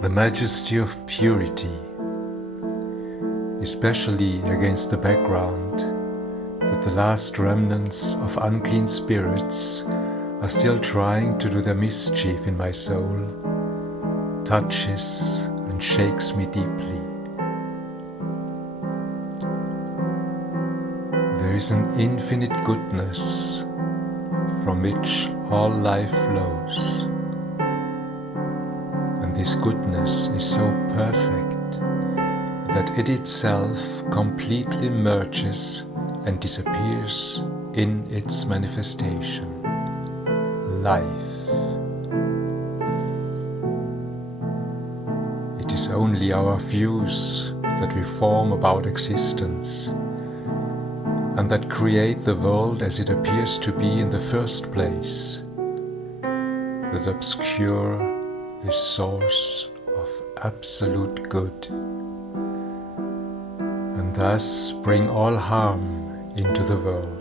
the majesty of purity, especially against the background that the last remnants of unclean spirits are still trying to do their mischief in my soul, touches and shakes me deeply. There is an infinite goodness from which all life flows. And this goodness is so perfect that it itself completely merges and disappears in its manifestation, life. It is only our views that we form about existence and that create the world as it appears to be in the first place, that obscure this source of absolute good, and thus bring all harm into the world.